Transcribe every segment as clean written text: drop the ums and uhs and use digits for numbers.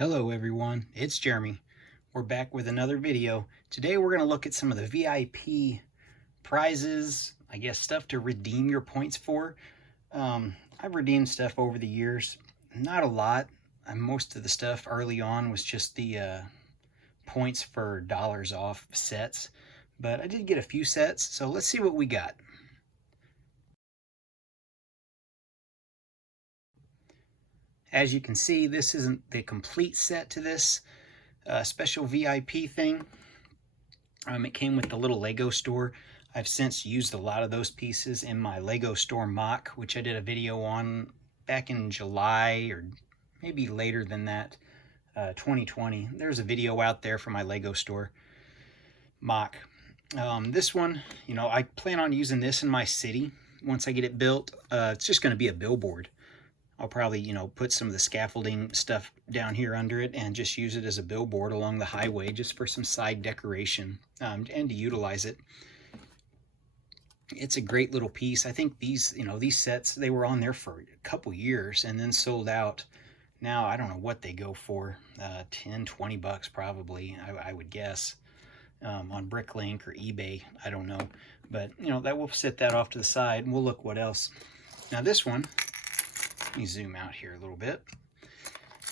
Hello everyone, it's Jeremy. We're back with another video. Today we're going to look at some of the VIP prizes, I guess stuff to redeem your points for. I've redeemed stuff over the years, not a lot. Most of the stuff early on was just the points for dollars off sets, but I did get a few sets, so let's see what we got. As you can see, this isn't the complete set to this special VIP thing. It came with the little Lego store. I've since used a lot of those pieces in my Lego store mock, which I did a video on back in July or maybe later than that, 2020. There's a video out there for my Lego store mock. This one, I plan on using this in my city. Once I get it built, it's just going to be a billboard. I'll probably, put some of the scaffolding stuff down here under it and just use it as a billboard along the highway just for some side decoration and to utilize it. It's a great little piece. I think these sets, they were on there for a couple years and then sold out. Now, I don't know what they go for, 10, 20 bucks probably, I would guess, on Bricklink or eBay. I don't know. But, that we'll set that off to the side and we'll look what else. Now, this one, let me zoom out here a little bit.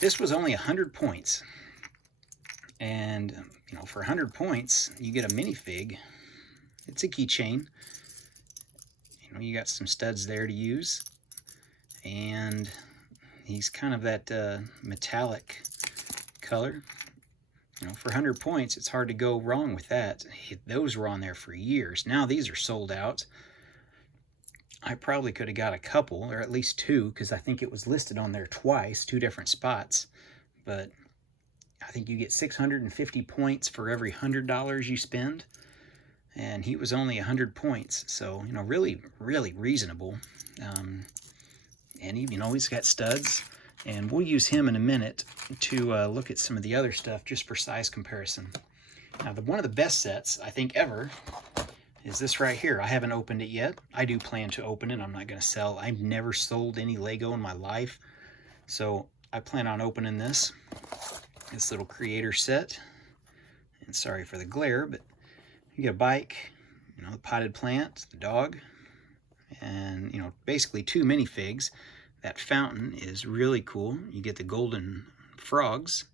This was only 100 points. And, for 100 points, you get a minifig. It's a keychain. You got some studs there to use. And he's kind of that metallic color. For 100 points, it's hard to go wrong with that. Those were on there for years. Now these are sold out. I probably could have got a couple, or at least two, because I think it was listed on there twice, two different spots. But I think you get 650 points for every $100 you spend. And he was only 100 points. So, really, really reasonable. And he's got studs. And we'll use him in a minute to look at some of the other stuff just for size comparison. Now, one of the best sets, I think, ever is this right here. I haven't opened it yet. I do plan to open it. I'm not going to sell. I've never sold any Lego in my life. So I plan on opening this little creator set. And sorry for the glare, but you get a bike, the potted plant, the dog, and, basically two minifigs. That fountain is really cool. You get the golden frogs.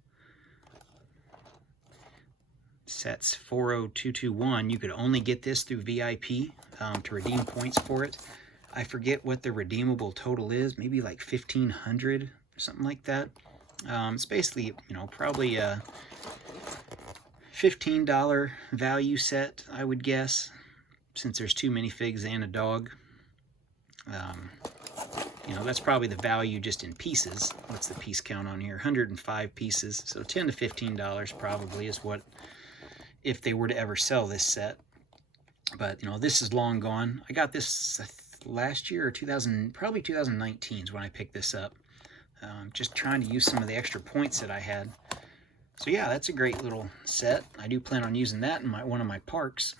Sets 40221. You could only get this through VIP to redeem points for it. I forget what the redeemable total is, maybe like 1,500 or something like that. It's basically, probably a $15 value set, I would guess, since there's two minifigs and a dog. That's probably the value just in pieces. What's the piece count on here? 105 pieces. So $10 to $15 probably is what, if they were to ever sell this set. But, this is long gone. I got this last year or probably 2019 is when I picked this up. Just trying to use some of the extra points that I had. So yeah, that's a great little set. I do plan on using that in one of my parks.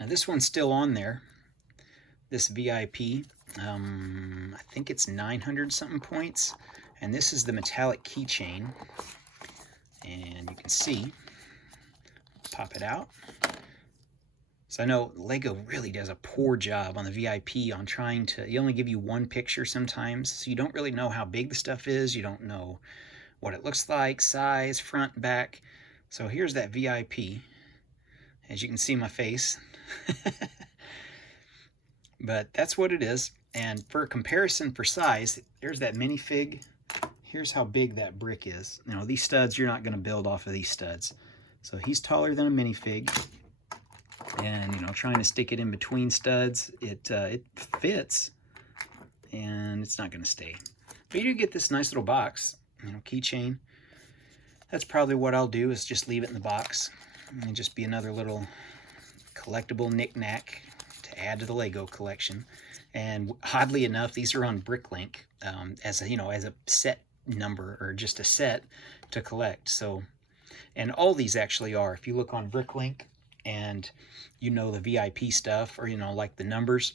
Now this one's still on there. This VIP. I think it's 900 something points. And this is the metallic keychain. And you can see, pop it out. So I know Lego really does a poor job on the VIP on trying to, you only give you one picture sometimes, so you don't really know how big the stuff is. You don't know what it looks like, size, front, back. So here's that VIP. As you can see my face. But that's what it is. And for comparison for size, there's that minifig. Here's how big that brick is. These studs, you're not going to build off of these studs. So he's taller than a minifig. And, trying to stick it in between studs, it fits. And it's not going to stay. But you do get this nice little box, keychain. That's probably what I'll do, is just leave it in the box. And just be another little collectible knick-knack to add to the Lego collection. And oddly enough, these are on Bricklink as a set number, or just a set to collect. So, and all these actually are. If you look on Bricklink and the VIP stuff, or like the numbers,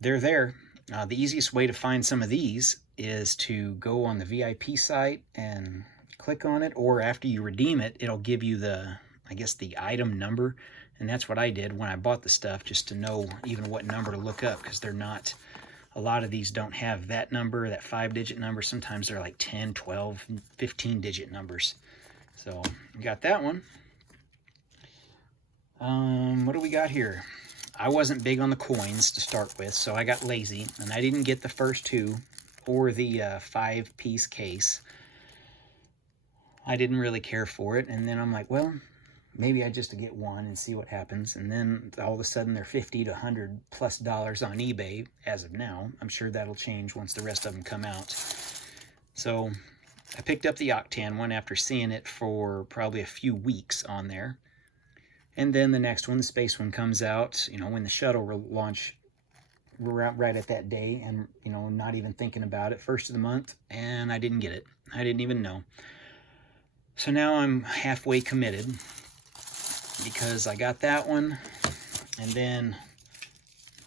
they're there. The easiest way to find some of these is to go on the VIP site and click on it, or after you redeem it, it'll give you the, I guess, the item number. And that's what I did when I bought the stuff, just to know even what number to look up, because they're not, a lot of these don't have that number, that 5-digit number. Sometimes they're like 10, 12, 15-digit numbers. So got that one. What do we got here? I wasn't big on the coins to start with, so I got lazy, and I didn't get the first two or the 5-piece case. I didn't really care for it, and then I'm like, well, maybe I just get one and see what happens. And then all of a sudden they're $50 to $100+ on eBay as of now. I'm sure that'll change once the rest of them come out. So I picked up the Octan one after seeing it for probably a few weeks on there. And then the next one, the space one, comes out, you know, when the shuttle launch, right at that day, and, you know, not even thinking about it, first of the month, and I didn't get it. I didn't even know. So now I'm halfway committed, because I got that one, and then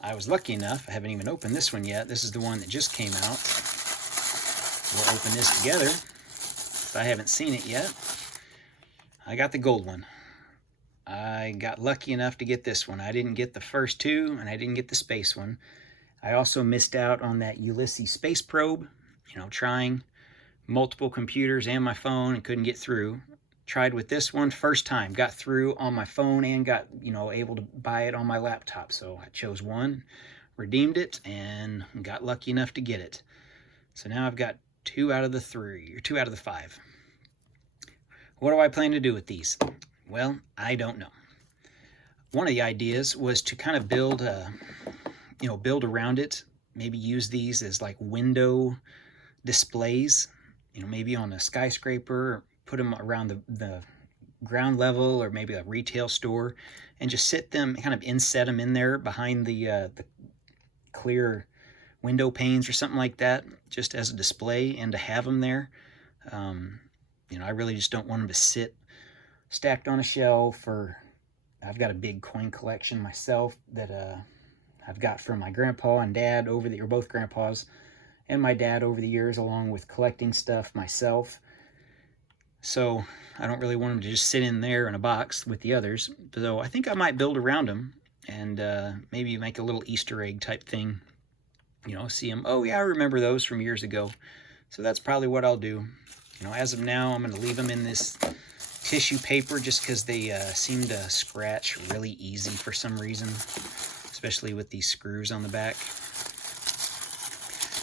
I was lucky enough, I haven't even opened this one yet. This is the one that just came out. We'll open this together, if I haven't seen it yet. I got the gold one. I got lucky enough to get this one. I didn't get the first two, and I didn't get the space one. I also missed out on that Ulysses space probe, you know, trying multiple computers and my phone and couldn't get through. Tried with this one, first time, got through on my phone and got, you know, able to buy it on my laptop. So I chose one, redeemed it, and got lucky enough to get it. So now I've got 2 out of the 3, or 2 out of the 5. What do I plan to do with these? Well, I don't know. One of the ideas was to kind of build around it. Maybe use these as like window displays, you know, maybe on a skyscraper, put them around the ground level, or maybe a retail store, and just set them, kind of inset them in there behind the clear window panes or something like that, just as a display, and to have them there. You know, I really just don't want them to sit stacked on a shelf. Or I've got a big coin collection myself that I've got from my grandpa and dad or both grandpas and my dad over the years, along with collecting stuff myself. So I don't really want them to just sit in there in a box with the others. So I think I might build around them, and maybe make a little Easter egg type thing. You know, see them, oh yeah, I remember those from years ago. So that's probably what I'll do. You know, as of now, I'm going to leave them in this tissue paper, just because they seem to scratch really easy for some reason, especially with these screws on the back.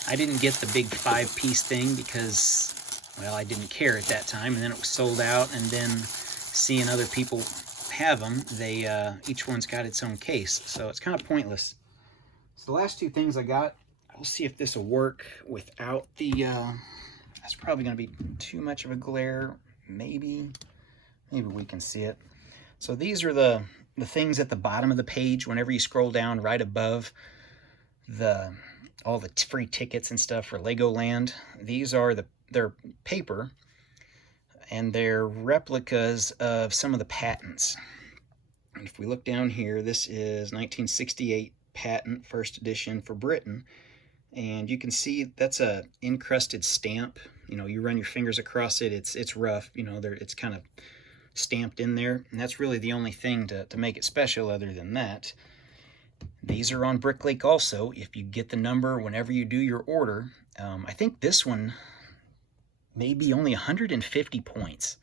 I didn't get the big 5-piece thing because, well, I didn't care at that time, and then it was sold out. And then seeing other people have them, they each one's got its own case, so it's kind of pointless. So the last 2 things I got, I'll see if this will work without the that's probably going to be too much of a glare. Maybe we can see it. So these are the things at the bottom of the page whenever you scroll down, right above all the free tickets and stuff for Legoland. These are they're paper, and they're replicas of some of the patents. And if we look down here, this is 1968 patent, first edition for Britain, and you can see that's a encrusted stamp. You know, you run your fingers across it, it's rough, you know, it's kind of stamped in there, and that's really the only thing to make it special. Other than that, these are on Bricklake also. If you get the number whenever you do your order, I think this one may be only 150 points,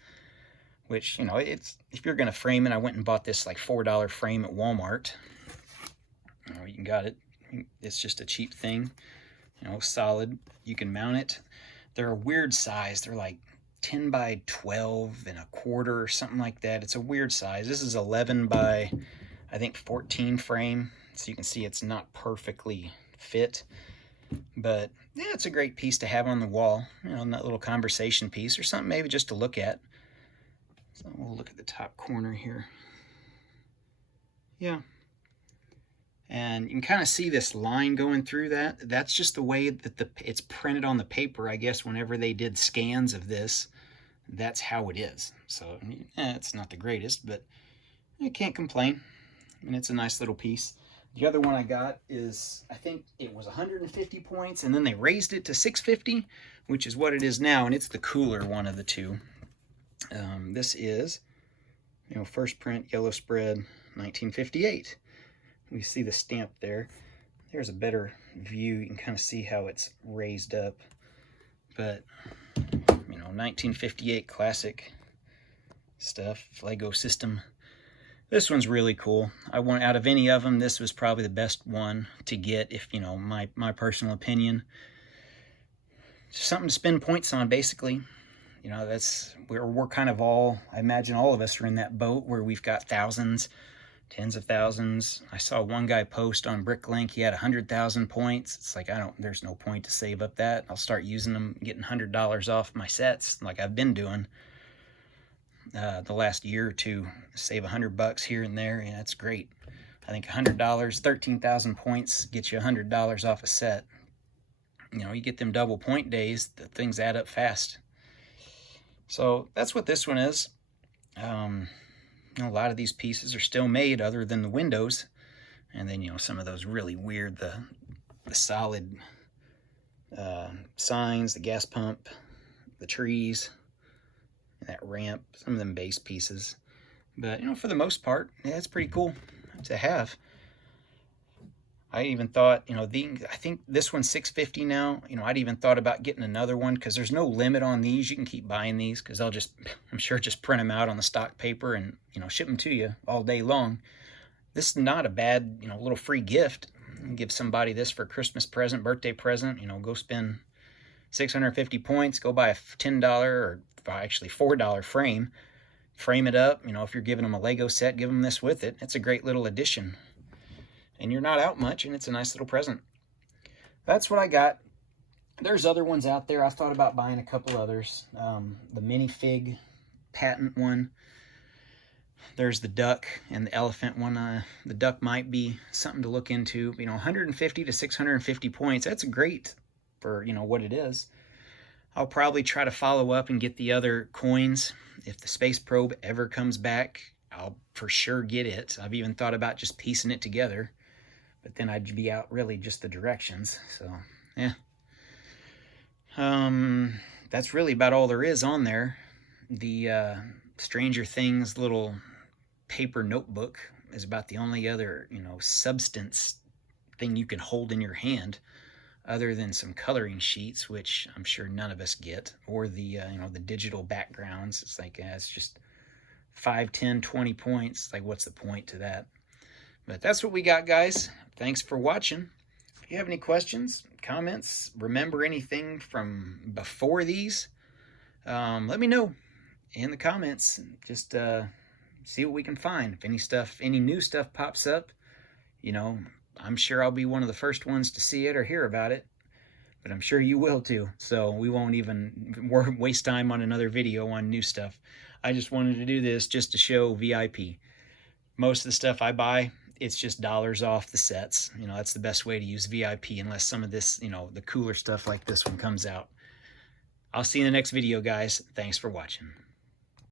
which, you know, it's, if you're going to frame it, I went and bought this like $4 frame at Walmart. You know, you got it. It's just a cheap thing, you know, solid. You can mount it. They're a weird size. They're like 10 by 12 and a quarter or something like that. It's a weird size. This is 11 by, I think, 14 frame. So you can see it's not perfectly fit. But yeah, it's a great piece to have on the wall, you know, that little conversation piece, or something maybe just to look at. So we'll look at the top corner here. Yeah. And you can kind of see this line going through that. That's just the way that it's printed on the paper, I guess, whenever they did scans of this. That's how it is. So it's not the greatest, but you can't complain. I mean, it's a nice little piece. The other one I got is, I think it was 150 points, and then they raised it to 650, which is what it is now, and it's the cooler one of the two. This is, you know, first print, yellow spread, 1958. We see the stamp there. There's a better view. You can kind of see how it's raised up. But, you know, 1958 classic stuff, Lego system. This one's really cool. Out of any of them, this was probably the best one to get, if, you know, my personal opinion. Just something to spend points on, basically. You know, that's, we're kind of all, I imagine all of us are in that boat where we've got thousands, tens of thousands. I saw one guy post on Bricklink, he had 100,000 points. It's like, there's no point to save up that. I'll start using them, getting $100 off my sets like I've been doing the last year or two. Save $100 here and there, and that's great. I think $100, 13,000 points gets you $100 off a set. You know, you get them double point days, the things add up fast. So that's what this one is. A lot of these pieces are still made other than the windows. And then, you know, some of those really weird, the solid signs, the gas pump, the trees, that ramp, some of them base pieces. But, you know, for the most part, yeah, it's pretty cool to have. I even thought, you know, I think this one's $650 now. You know, I'd even thought about getting another one because there's no limit on these. You can keep buying these because they'll just, I'm sure, just print them out on the stock paper and, you know, ship them to you all day long. This is not a bad, you know, little free gift. You can give somebody this for a Christmas present, birthday present. You know, go spend 650 points, go buy a $10 or actually $4 frame. Frame it up. You know, if you're giving them a Lego set, give them this with it. It's a great little addition. And you're not out much, and it's a nice little present. That's what I got. There's other ones out there. I thought about buying a couple others. The minifig patent one. There's the duck and the elephant one. The duck might be something to look into. You know, 150 to 650 points. That's great for, you know, what it is. I'll probably try to follow up and get the other coins. If the space probe ever comes back, I'll for sure get it. I've even thought about just piecing it together. But then I'd be out really just the directions. So, yeah. That's really about all there is on there. The Stranger Things little paper notebook is about the only other, you know, substance thing you can hold in your hand, other than some coloring sheets, which I'm sure none of us get, or the, you know, the digital backgrounds. It's like, it's just 5, 10, 20 points. Like, what's the point to that? But that's what we got, guys. Thanks for watching. If you have any questions, comments, remember anything from before these, let me know in the comments. Just see what we can find. If any new stuff pops up, you know, I'm sure I'll be one of the first ones to see it or hear about it. But I'm sure you will too. So we won't even waste time on another video on new stuff. I just wanted to do this just to show VIP. Most of the stuff I buy, it's just dollars off the sets. You know, that's the best way to use VIP, unless some of this, you know, the cooler stuff like this one comes out. I'll see you in the next video, guys. Thanks for watching.